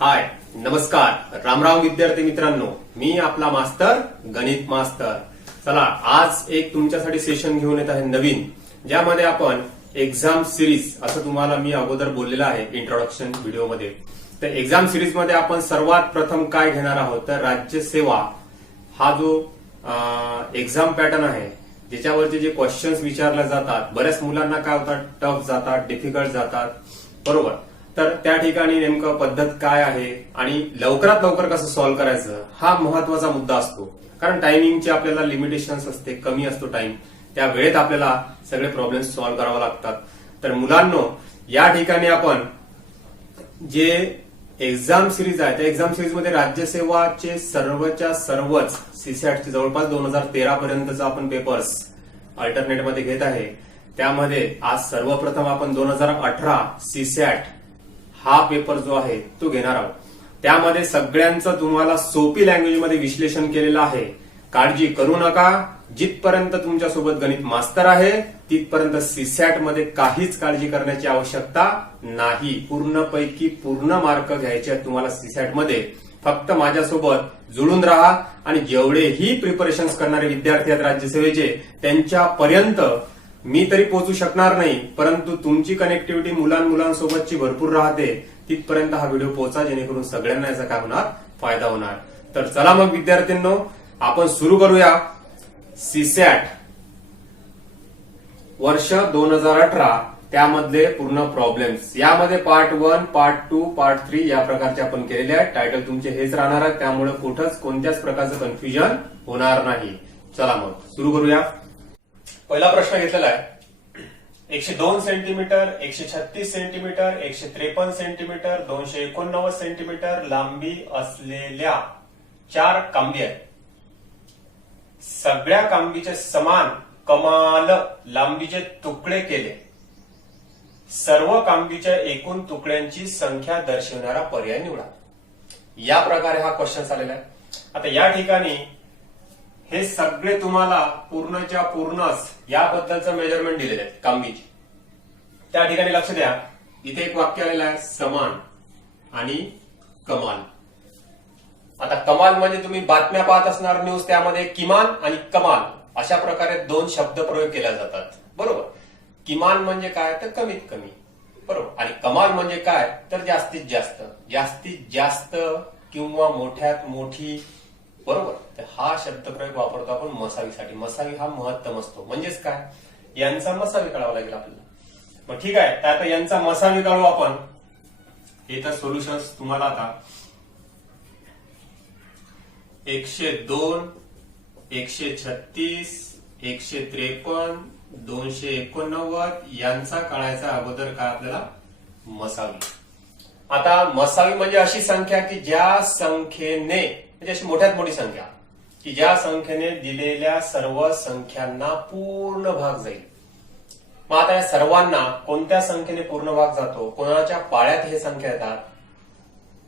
हाय, नमस्कार, रामराम विद्यार्थी मित्रांनो. मी आपला मास्तर, गणित मास्तर. चला, आज एक तुमच्यासाठी सेशन घेऊन येत आहे नवीन, ज्यामध्ये आपण एक्झाम सिरीज असं तुम्हाला मी अगोदर बोललेलं आहे इंट्रोडक्शन व्हिडिओमध्ये. तर एक्झाम सिरीज मध्ये आपण सर्वात प्रथम काय घेणार आहोत तर राज्यसेवा हा जो एक्झाम पॅटर्न आहे, ज्याच्यावरचे जे क्वेश्चन्स विचारले जातात, बऱ्याच मुलांना काय होतात, टफ जातात, डिफिकल्ट जातात, बरोबर. तर त्या ठिकाणी नेमकं पद्धत काय आहे आणि लवकरात लवकर कसं सॉल्व्ह करायचं हा महत्वाचा मुद्दा असतो. कारण टायमिंगची आपल्याला लिमिटेशन्स असते, कमी असतो टाइम, त्या वेळेत आपल्याला सगळे प्रॉब्लेम सॉल्व्ह करावे लागतात. तर मुलांनो, या ठिकाणी आपण जे एक्झाम सिरीज आहे त्या एक्झाम सिरीज मध्ये राज्यसेवाचे सर्वच्या सर्वच सीसॅटचे जवळपास 2013 पर्यंतचा आपण पेपर्स अल्टरनेट मध्ये घेत आहे. त्यामध्ये आज सर्वप्रथम आपण 2018 सीसॅट हा पेपर जो आहे तो घेणार आहोत. त्यामध्ये सगळ्यांचं तुम्हाला सोपी लँग्वेजमध्ये विश्लेषण केलेलं आहे. काळजी करू नका. जिथपर्यंत तुमच्यासोबत गणित मास्तर आहे तिथपर्यंत सीसॅट मध्ये काहीच काळजी करण्याची आवश्यकता नाही. पूर्णपैकी पूर्ण मार्क घ्यायचे आहेत तुम्हाला सीसॅट मध्ये. फक्त माझ्यासोबत जुळून राहा आणि जेवढेही प्रिपरेशन्स करणारे विद्यार्थी आहेत राज्यसेवेचे त्यांच्यापर्यंत मी तरी पोहोचू शकणार नाही, परंतु तुमची कनेक्टिव्हिटी मुलांसोबतची भरपूर राहते. तिथपर्यंत हा व्हिडिओ पोहोचा, जेणेकरून सगळ्यांना याचा काय होणार, फायदा होणार. तर चला मग विद्यार्थ्यांनो, आपण सुरू करूया. सीसॅट वर्ष 2018 त्यामधले पूर्ण प्रॉब्लेम्स. यामध्ये पार्ट 1, पार्ट 2, पार्ट 3 या प्रकारचे आपण केलेले आहेत. टायटल तुमचे हेच राहणार आहे, त्यामुळे कुठंच कोणत्याच प्रकारचं कन्फ्युजन होणार नाही. चला मग सुरू करूया. पहिला प्रश्न घेतलेला आहे. 102 सेंटीमीटर, 136 सेंटीमीटर, 153 सेंटीमीटर, 289 सेंटीमीटर लांबी असलेल्या 4 कांबी आहेत. सगळ्या कांबीचे समान कमाल लांबीचे तुकडे केले. सर्व कांबीच्या एकूण तुकड्यांची संख्या दर्शवणारा पर्याय निवडा. या प्रकारे हा क्वेश्चन आलेला आहे. आता या ठिकाणी हे सगळे तुम्हाला पूर्णच्या पूर्णच याबद्दलचं मेजरमेंट दिलेले आहेत कांबीची. त्या ठिकाणी लक्ष द्या, इथे एक वाक्य आलेलं आहे, समान आणि कमाल. आता कमाल म्हणजे तुम्ही बातम्या पाहत असणार न्यूज, त्यामध्ये किमान आणि कमाल अशा प्रकारे 2 शब्द प्रयोग केले जातात, बरोबर. किमान म्हणजे काय तर कमीत कमी, बरोबर, आणि कमाल म्हणजे काय तर जास्तीत जास्त, जास्तीत जास्त किंवा मोठ्यात मोठी, बरोबर. तर हा शब्दप्रयोग वापरतो आपण मसावीसाठी. मसावी हा महत्तम असतो, म्हणजेच काय, यांचा मसावी काढावा लागेल आपल्याला. मग ठीक आहे, तर आता यांचा मसावी काढू आपण. हे तर सोल्युशन्स तुम्हाला आता 102, 136, 153, 289 यांचा काढायचा अगोदर काय आपल्याला मसावी. आता मसावी म्हणजे अशी संख्या की ज्या संख्येने, म्हणजे अशी मोठ्यात मोठी संख्या की ज्या संख्येने दिलेल्या सर्व संख्यांना पूर्ण भाग जाईल. मग आता या सर्वांना कोणत्या संख्येने पूर्ण भाग जातो, कोणाच्या पाळ्यात हे संख्या येतात.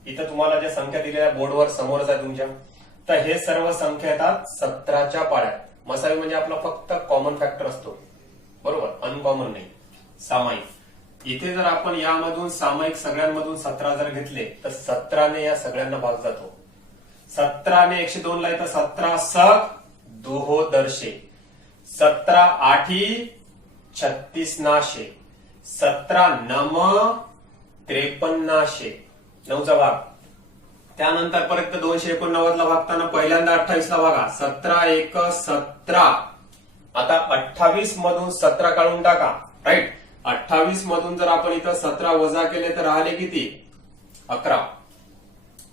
इथं तुम्हाला ज्या संख्या दिलेल्या बोर्डवर समोरच आहे तुमच्या, तर हे सर्व संख्या येतात 17च्या पाळ्यात. मसावी म्हणजे आपला फक्त कॉमन फॅक्टर असतो, बरोबर, अनकॉमन नाही, सामायिक. इथे जर आपण यामधून सामायिक सगळ्यांमधून 17 जर घेतले तर 17ने या सगळ्यांना भाग जातो. 17ने 102 ला येतं 17 सक दुहो दर्शे, 17 आठी 36 नाशे, 17 नम 53 नाशे, 9चा भाग. त्यानंतर परत 289 ला भागताना पहिल्यांदा 28 ला भागा, 17 एक 17. आता 28 मधून 17 काढून टाका, राईट. 28 मधून जर आपण इथं 17 वजा केले तर राहिले किती, 11.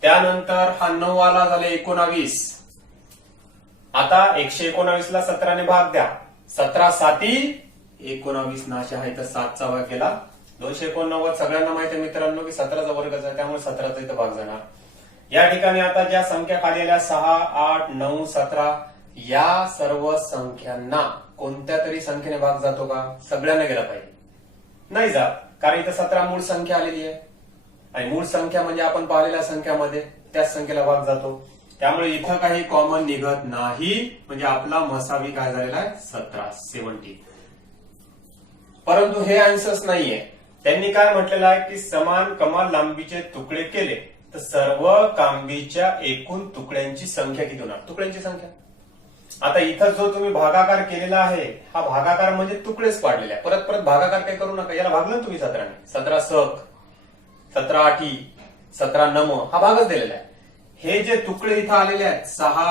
त्यानंतर हा 9 आला, झाले 19. आता 119 ला 17ने भाग द्या, 17 साती 19 नाशे आहे, तर 7चा भाग गेला. 289 सगळ्यांना माहिती आहे मित्रांनो की 17चा वर्गच आहे, त्यामुळे 17चा इथं भाग जाणार. या ठिकाणी आता ज्या संख्या खाली आल्या 6, 8, 9, 17 या सर्व संख्यांना कोणत्या तरी संख्येने भाग जातो का, सगळ्यांना गेला पाहिजे, नाही जात. कारण इथं 17 मूळ संख्या आलेली आहे आणि मूळ संख्या म्हणजे आपण पाहिलेल्या संख्यामध्ये त्याच संख्येला भाग जातो. त्यामुळे इथं काही कॉमन निघत नाही, म्हणजे आपला मसावी काय झालेला आहे 17, 70. परंतु हे आन्सर्स नाहीये. त्यांनी काय म्हटलेलं आहे की समान कमाल लांबीचे तुकडे केले. तर तर सर्व कांबीच्या एकूण तुकड्यांची संख्या किती होणार? तुकड्यांची संख्या. आता इथं जो तुम्ही भागाकार केलेला आहे हा भागाकार म्हणजे तुकडेच पाडलेले आहे. परत परत भागाकार काही करू नका. याला भागलं ना तुम्ही 17ने. 17 सक, 17 आठी, 17 नम हा भागच दिलेला आहे. हे जे तुकडे इथं आलेले आहेत 6,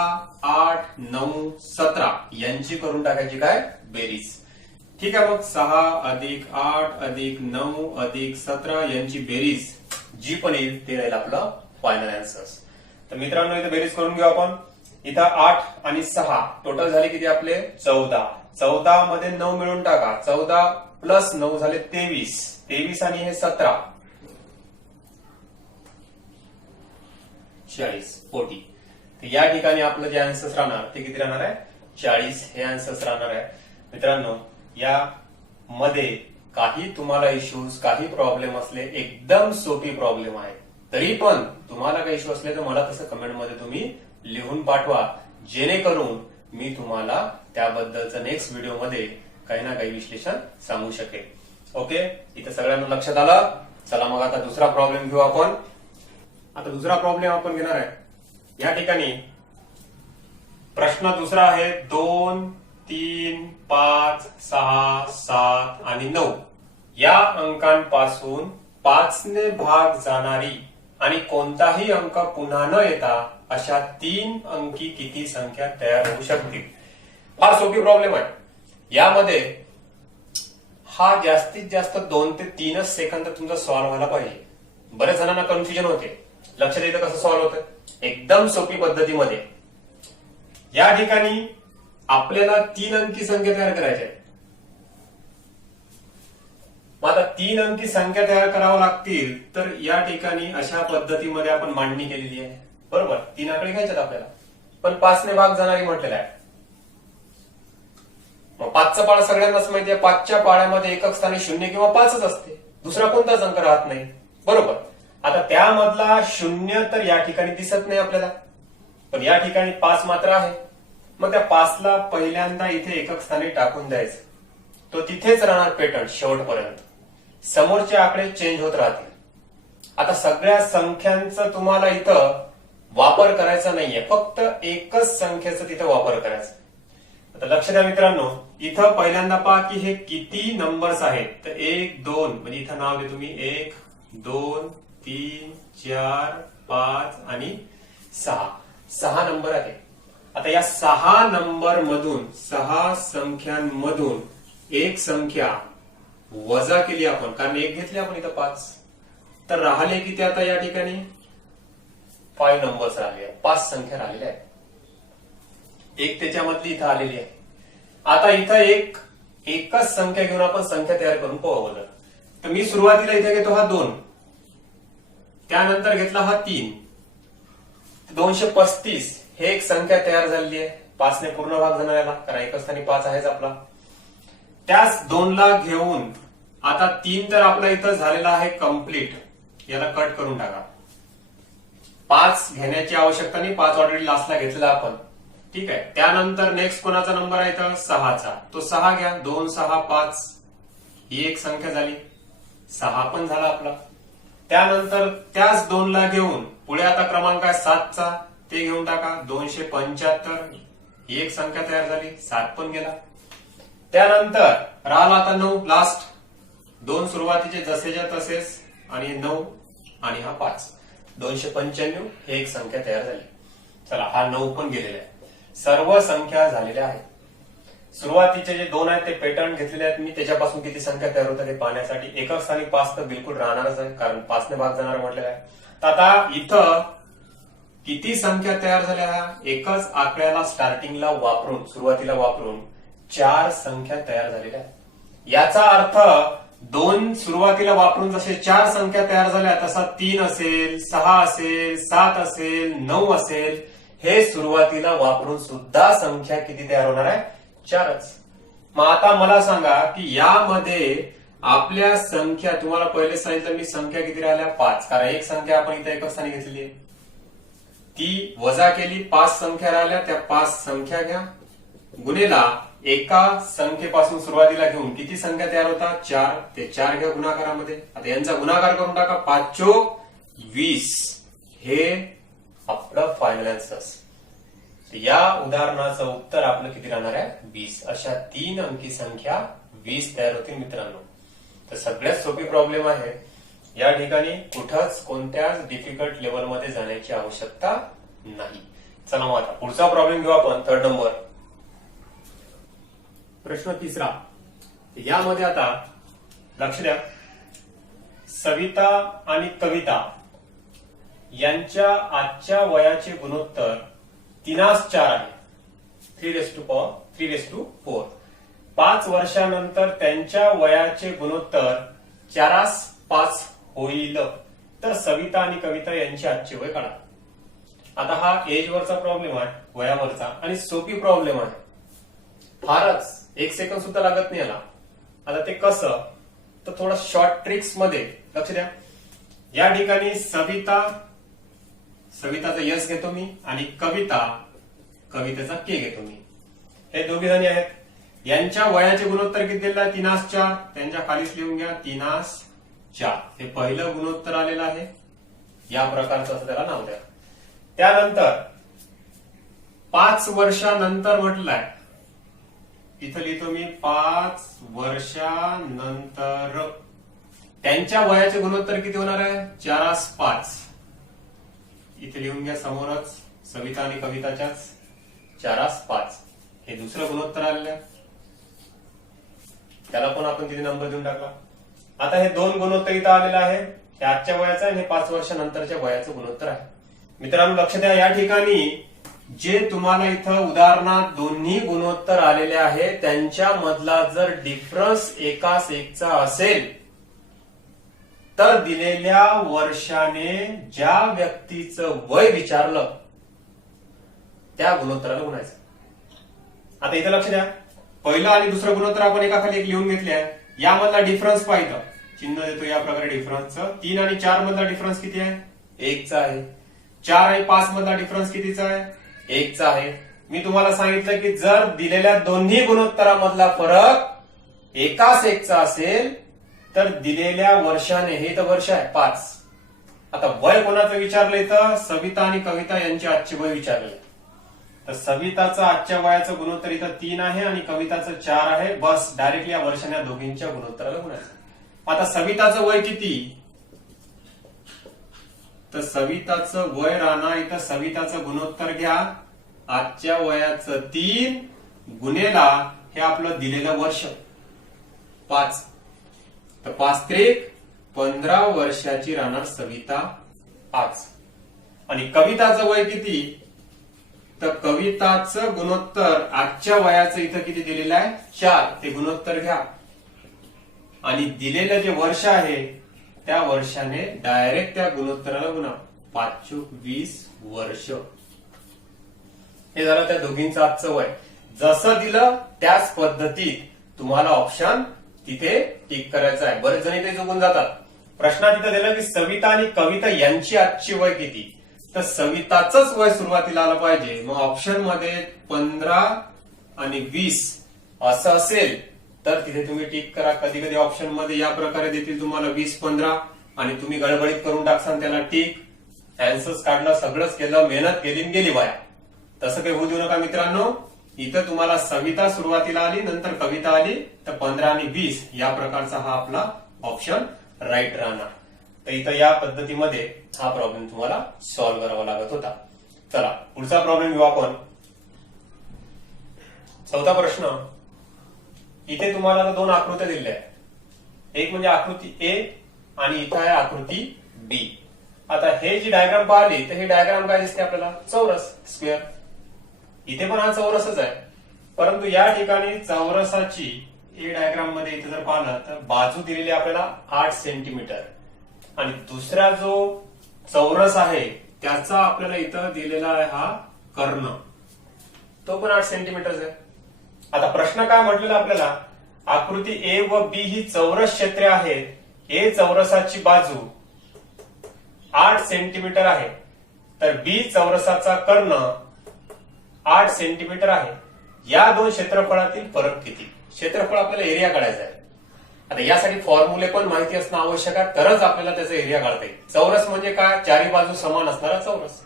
8, 9, 17 यांची करून टाकायची काय? बेरीज. ठीक आहे. मग 6 अधिक 8 अधिक 9 अधिक 17 यांची बेरीज जी पण येईल ते राहील आपलं फायनल आन्सर्स. तर मित्रांनो इथे बेरीज करून घेऊ आपण. इथं 8 आणि 6 टोटल झाले किती आपले? 14. 14 मध्ये 9 मिळून टाका. 14 प्लस 9 झाले 23. 23 आणि हे 17 40. तर या ठिकाणी आपलं जे आन्सर्स राहणार ते किती राहणार आहे? 40 हे आन्सर्स राहणार आहे. मित्रांनो या मध्ये काही तुम्हाला इश्यूज, काही प्रॉब्लेम असले, एकदम सोपी प्रॉब्लेम आहे, तरी पण तुम्हाला काही इश्यू असले तर मला तसं कमेंटमध्ये तुम्ही लिहून पाठवा, जेणेकरून मी तुम्हाला त्याबद्दलचं नेक्स्ट व्हिडिओमध्ये काही ना काही विश्लेषण सांगू शकेल. ओके. इथं सगळ्यांना लक्षात आलं. चला मग आता दुसरा प्रॉब्लेम घेऊ आपण. आता दुसरा प्रॉब्लेम आपण घेणार आहे. या ठिकाणी प्रश्न दुसरा आहे 2, 3, 5, 6, 7 आणि 9 या अंकांपासून 5 ने भाग जाणारी आणि कोणताही अंक पुन्हा न येता अशा 3 अंकी किती संख्या तयार होऊ शकतील? फार सोपी प्रॉब्लेम आहे. यामध्ये हा जास्तीत जास्त 2 ते 3 सेकंद तुमचा सॉल्व्ह व्हायला पाहिजे. बऱ्याच जणांना कन्फ्युजन होते. लक्षात येतं कसं सॉल्व्ह होतं? एकदम सोपी पद्धतीमध्ये. या ठिकाणी आपल्याला 3 अंकी संख्या तयार करायच्या आहेत. मग आता 3 अंकी संख्या तयार कराव्या लागतील तर या ठिकाणी अशा पद्धतीमध्ये आपण मांडणी केलेली आहे. बरोबर. 3 आकडे घ्यायच्यात आपल्याला, पण 5 ने भाग जाणारी म्हटलेला आहे. मग 5चा पाडा सगळ्यांनाच माहिती आहे. 5च्या पाड्यामध्ये एकक स्थानी 0 किंवा 5च असते. दुसरा कोणताच अंक राहत नाही. बरोबर. आता त्यामधला 0 तर या ठिकाणी दिसत नाही आपल्याला, पण या ठिकाणी 5 मात्र आहे. मग त्या 5ला पहिल्यांदा इथे एकक स्थानी टाकून द्यायचं. तो तिथेच राहणार पॅटर्न शेवटपर्यंत. समोरचे आकडे चेंज होत राहतील. आता सगळ्या संख्यांचा तुम्हाला इथं वापर करायचा नाहीये, फक्त एकच संख्येचा तिथं वापर करायचा. आता लक्ष द्या मित्रांनो, इथं पहिल्यांदा पहा की हे किती नंबर्स आहेत. तर 1, 2 म्हणजे इथं नाव दे तुम्ही 1, 2, 3, 4, 5 आणि 6. 6 नंबर आहेत. आता या 6 नंबर मधून, 6 संख्यांमधून एक संख्या वजा केली आपण, कारण 1 घेतली आपण इथं 5, तर राहिले किती आता या ठिकाणी? 5 नंबर्स राहिले. 5 संख्या राहिलेल्या आहेत. एक त्याच्यामधली इथं आलेली आहे. आता इथं एकच संख्या घेऊन आपण संख्या तयार करून पाहू. तर मी सुरुवातीला इथे घेतो हा 2, त्यानंतर घेतला हा 3, 235 हे एक संख्या तयार झालेली आहे. 5 ने पूर्ण भाग जाणार याला, कारण एकच स्थानी 5 आहेच आपला. त्याच 2 ला घेऊन आता 3 तर आपला इथं झालेला आहे कम्प्लीट. याला कट करून टाका. 5 घेण्याची आवश्यकता नाही, 5 ऑलरेडी लास्टला घेतलेला आपण. ठीक आहे. त्यानंतर नेक्स्ट कोणाचा नंबर आहे इथं? 6चा. तो 6 घ्या. 2, 6, 5 ही एक संख्या झाली. 6 पण झाला आपला. त्यानंतर त्याच 2 ला घेऊन पुढे आता क्रमांक आहे 7चा, ते घेऊन टाका. 275 ही एक संख्या तयार झाली. 7 पण गेला. त्यानंतर राहिला आता 9 लास्ट. 2 सुरुवातीचे जसेच्या तसेच आणि 9 आणि हा 5. 295 हे एक संख्या तयार झाली. चला हा 9 पण गेलेला आहे. सर्व संख्या झालेल्या आहेत. सुरुवातीचे जे 2 आहेत ते पॅटर्न घेतलेले आहेत मी. त्याच्यापासून किती संख्या तयार होतात हे पाहण्यासाठी एकक स्थानी 5 तर बिलकुल राहणारच आहे, कारण 5 ने भाग जाणार म्हटलेला आहे. तर आता इथं किती संख्या तयार झाल्या? एकच आकड्याला स्टार्टिंगला वापरून, सुरुवातीला वापरून 4 संख्या तयार झालेल्या आहेत. याचा अर्थ 2 सुरुवातीला वापरून जसे 4 संख्या तयार झाल्या, तसा 3 असेल, 6 असेल, 7 असेल, 9 असेल. हे सुरुवातीला वापरून सुद्धा संख्या किती तयार होणार आहे? 4च. मग आता मला सांगा की यामध्ये आपल्या संख्या, तुम्हाला पहिले सांगितलं मी संख्या किती राहिल्या? 5, कारण एक संख्या आपण इथे एकच स्थानी घेतलेली आहे. ती वजा केली, 5 संख्या राहिल्या. त्या 5 संख्या घ्या, गुणिला एका संख्येपासून सुरुवातीला घेऊन किती संख्या तयार होतात? 4. ते 4 घ्या गुणाकारामध्ये. आता यांचा गुणाकार करून टाका. 5 चोक 20 हे आपलं फायनल आन्सर्स. या उदाहरणाचं उत्तर आपलं किती राहणार आहे? 20. अशा 3 अंकी संख्या 20 तयार होतील मित्रांनो. तर सगळ्यात सोपी प्रॉब्लेम आहे. या ठिकाणी कुठंच कोणत्याच डिफिकल्ट लेवलमध्ये जाण्याची आवश्यकता नाही. चला मग आता पुढचा प्रॉब्लेम घेऊ आपण. 3rd नंबर, प्रश्न 3. यामध्ये आता लक्ष द्या, सविता आणि कविता यांच्या आजच्या वयाचे गुणोत्तर 3:4 आहे. 3:4. 5 वर्षानंतर त्यांच्या वयाचे गुणोत्तर 4:5 होईल. तर सविता आणि कविता यांची आजचे वय काढा. आता हा एज वरचा प्रॉब्लेम आहे, वयावरचा, आणि सोपी प्रॉब्लेम आहे. फारच 1 सेकंद सुद्धा लागत नाही याला. आता ते कसं, तर थोडं शॉर्ट ट्रिक्स मध्ये लक्ष द्या. या ठिकाणी सविताचा यस घेतो मी आणि कवितेचा के घेतो मी. हे दोघे जणी आहेत. यांच्या वयाचे गुणोत्तर किती दिलेलं आहे? 3:4. त्यांच्या खालीच लिहून घ्या 3:4. हे पहिलं गुणोत्तर आलेलं आहे. या प्रकारचं असं त्याला नाव द्या. त्यानंतर 5 वर्षानंतर म्हटलंय, इथं लिहितो मी 5 वर्षानंतर त्यांच्या वयाचे गुणोत्तर किती होणार आहे? 4:5. इथे लिहून घ्या समोरच सविता आणि कविताच्याच 4:5. हे दुसरं गुणोत्तर आलेलं आहे. त्याला पण आपण तिथे नंबर देऊन टाकला. आता हे 2 गुणोत्तर इथं आलेलं आहे. हे आजच्या वयाचं आणि हे 5 वर्षानंतरच्या वयाचं गुणोत्तर आहे. मित्रांनो लक्ष द्या, या ठिकाणी जे तुम्हाला इथं उदाहरणात दोन्ही गुणोत्तर आलेले आहे त्यांच्या मधला जर डिफरन्स 1:1 असेल तर दिलेल्या वर्षाने ज्या व्यक्तीचं वय विचारलं त्या गुणोत्तराला गुणायचं. आता इथं लक्ष द्या, पहिलं आणि दुसरं गुणोत्तर आपण एकाखाली एक लिहून घेतले आहे. यामधला डिफरन्स पाहिजे, चिन्ह देतो या प्रकारे डिफरन्सचं. 3 आणि 4 मधला डिफरन्स किती आहे? 1चा आहे. 4 आणि 5 मधला डिफरन्स कितीचा आहे? 1चा आहे. मी तुम्हाला सांगितलं की जर दिलेल्या दोन्ही गुणोत्तरामधला फरक 1:1 असेल तर दिलेल्या वर्षाने, हे तर वर्ष आहे 5. आता वय कोणाचं विचारलं इथं? सविता आणि कविता यांचे आजचे वय विचारले. तर सविताचं आजच्या वयाचं गुणोत्तर इथं 3 आहे आणि कविताचं 4 आहे. बस डायरेक्टली या वर्षाने दोघींच्या गुणोत्तराला गुणायचं. आता सविताचं वय किती? तर सविताचं वय राहणार इथं, सविताचं गुणोत्तर घ्या आजच्या वयाचं 3 गुणेला हे आपलं दिलेलं वर्ष 5. तर 5 15 वर्षाची राहणार सविता आज. आणि कविताचं वय किती? तर कविताचं गुणोत्तर आजच्या वयाचं इथं किती दिलेलं आहे? 4. ते गुणोत्तर घ्या आणि दिलेलं जे वर्ष आहे त्या वर्षाने डायरेक्ट त्या गुणोत्तराला गुणा. 5:20 वर्ष. हे झालं त्या दोघींचं आजचं वय. जसं दिलं त्याच पद्धतीत तुम्हाला ऑप्शन तिथे टिक करायचं आहे. बरेच जण इथे चुकून जातात. प्रश्नात तिथं दिलं की सविता आणि कविता यांची आजची वय किती? तर सविताचंच वय सुरुवातीला आलं पाहिजे. मग ऑप्शन मध्ये 15 आणि 20 असं असेल तर तिथे तुम्ही टिक करा. कधी कधी ऑप्शन मध्ये या प्रकारे देतील तुम्हाला 20-15 आणि तुम्ही गडबडीत करून टाकसान त्याला टिक. अँसर्स काढलं, सगळंच केलं, मेहनत केली, गेली वाया. तसं काही होऊ देऊ नका मित्रांनो. इथं तुम्हाला सविता सुरुवातीला आली, नंतर कविता आली, तर 15 आणि 20 या प्रकारचा हा आपला ऑप्शन राईट राहणार. तर इथं या पद्धतीमध्ये हा प्रॉब्लेम तुम्हाला सॉल्व्ह करावा लागत होता. चला पुढचा प्रॉब्लेम घेऊ आपण. 4था प्रश्न. इथे तुम्हाला 2 आकृत्या दिलेल्या आहेत. एक म्हणजे आकृती ए आणि इथं आहे आकृती बी. आता हे जी डायग्राम पाहिली तर हे डायग्राम काय दिसते आपल्याला? चौरस, स्क्वेअर. इथे पण हा चौरसच आहे, परंतु या ठिकाणी चौरसाची ए डायग्राम मध्ये इथे जर पाहिलं तर बाजू दिलेली आपल्याला 8 सेंटीमीटर आणि दुसरा जो चौरस आहे त्याचा आपल्याला इथं दिलेला आहे हा कर्ण, तो पण 8 सेंटीमीटर आहे. आता प्रश्न काय म्हटलेला आपल्याला? आकृती ए व बी ही चौरस क्षेत्रे आहेत. ए चौरसाची बाजू 8 सेंटीमीटर आहे, तर बी चौरसाचा कर्ण 8 सेंटीमीटर आहे. या दोन क्षेत्रफळातील फरक किती? क्षेत्रफळ आपल्याला एरिया काढायचा आहे. आता यासाठी फॉर्म्युले पण माहिती असणं आवश्यक आहे, तरच आपल्याला त्याचा एरिया काढता येईल. चौरस म्हणजे काय? चारी बाजू समान असणारा चौरस.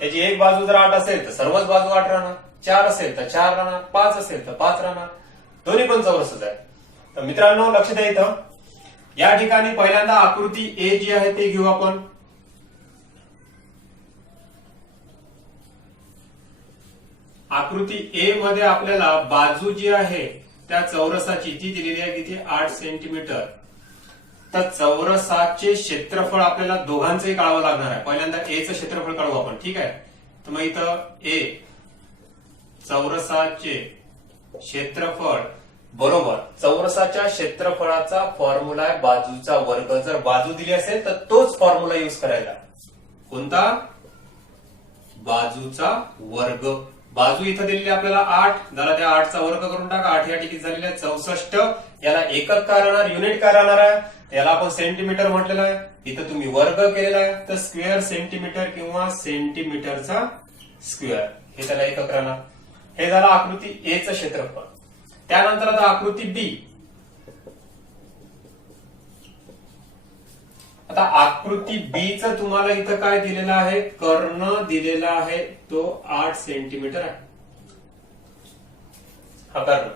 त्याची एक बाजू जर 8 असेल तर सर्वच बाजू 8 राहणार, 4 असेल तर 4 राहणार, 5 असेल तर 5 राहणार, दोन्ही पण चौरसच आहे. तर मित्रांनो लक्ष द्या, इथं या ठिकाणी पहिल्यांदा आकृती ए जी आहे ते घेऊ आपण. आकृती ए मध्ये आपल्याला बाजू जी आहे त्या चौरसाची ती दिलेली आहे किती? 8 सेंटीमीटर. तर चौरसाचे क्षेत्रफळ आपल्याला दोघांचंही काढावं लागणार आहे. पहिल्यांदा ए चं क्षेत्रफळ काढू आपण, ठीक आहे. तर मग इथं ए चौरसाचे क्षेत्रफळ बरोबर चौरसाच्या क्षेत्रफळाचा फॉर्म्युला आहे बाजूचा वर्ग. जर बाजू दिली असेल तर तोच फॉर्म्युला युज करायला. कोणता? बाजूचा वर्ग. बाजू इथं दिलेली आपल्याला 8, जरा त्या 8चा वर्ग करून टाका. 8 या ठिकाणी झालेला आहे 64. याला एकक काय राहणार? युनिट काय राहणार आहे? याला आपण सेंटीमीटर म्हटलेलं आहे. इथं तुम्ही वर्ग केलेला आहे तर स्क्वेअर सेंटीमीटर किंवा सेंटीमीटरचा स्क्वेअर हे त्याला एकक राहणार. हे झालं आकृती ए चं क्षेत्रफळ. त्यानंतर आता आकृती बी. आता आकृती बी चं तुम्हाला इथं काय दिलेलं आहे? कर्ण दिलेला आहे, तो 8 सेंटीमीटर आहे. हा कर्ण.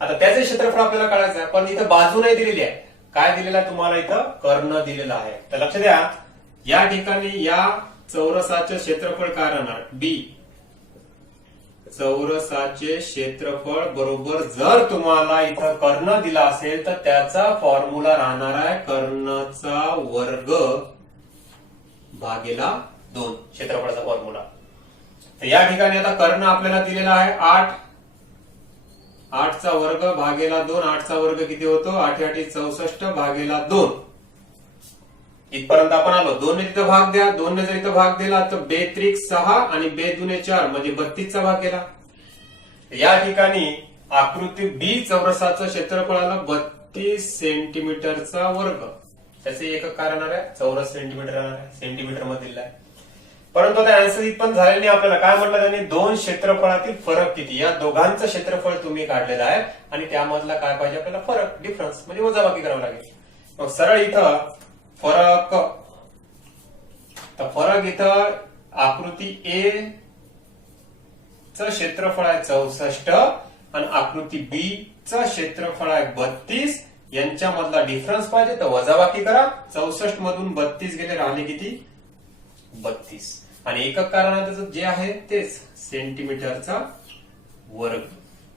आता त्याचे क्षेत्रफळ आपल्याला काढायचं आहे, पण इथं बाजू नाही दिलेली आहे. काय दिलेलं आहे तुम्हाला? इथं कर्ण दिलेला आहे. तर लक्ष द्या, या ठिकाणी या चौरसाचे क्षेत्रफळ काय राहणार? बी. चौरसाचे क्षेत्रफळ बरोबर जर तुम्हाला इथं कर्ण दिला असेल तर त्याचा फॉर्म्युला राहणार आहे कर्णचा वर्ग भागेला 2, क्षेत्रफळाचा फॉर्म्युला. तर या ठिकाणी आता कर्ण आपल्याला दिलेला आहे 8. 8चा वर्ग भागेला 2. 8चा वर्ग किती होतो? 8 8 64 भागेला 2. इथपर्यंत आपण आलो. 2 ने तिथं भाग द्या. 2 ने जर इथं भाग दिला तर 2 त्रिक 6 आणि 2 दुने 4 म्हणजे 32चा भाग गेला. या ठिकाणी आकृती बी चौरसाचं क्षेत्रफळ आलं 32 सेंटीमीटरचा वर्ग. त्याचे एकक काय राहणार आहे? चौरस सेंटीमीटर राहणार आहे. सेंटीमीटर मध्ये दिला आहे. परंतु आता आन्सर इथपर्यंत झाले नाही. आपल्याला काय म्हटलं त्यांनी? दोन क्षेत्रफळातील फरक किती? या दोघांचं क्षेत्रफळ तुम्ही काढलेलं आहे आणि त्यामधला काय पाहिजे आपल्याला? फरक, डिफरन्स म्हणजे वजाबाकी करावं लागेल. मग सरळ इथं फरक. तर फरक इथं आकृती ए चं क्षेत्रफळ आहे 64 आणि आकृती बी चं क्षेत्रफळ आहे 32. यांच्यामधला डिफरन्स पाहिजे तर वजाबाकी करा. 64 मधून 32 गेले, राहिले किती? 32. आणि एकक कारण त्याचं जे आहे तेच सेंटीमीटरचा वर्ग.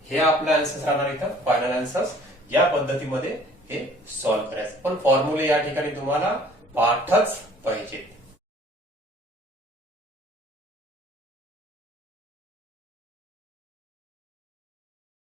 हे आपलं आन्सर राहणार इथं फायनल आन्सर्स. या पद्धतीमध्ये हे सॉल्व्ह करायचं. पण फॉर्म्युले या ठिकाणी तुम्हाला पाठच पाहिजे.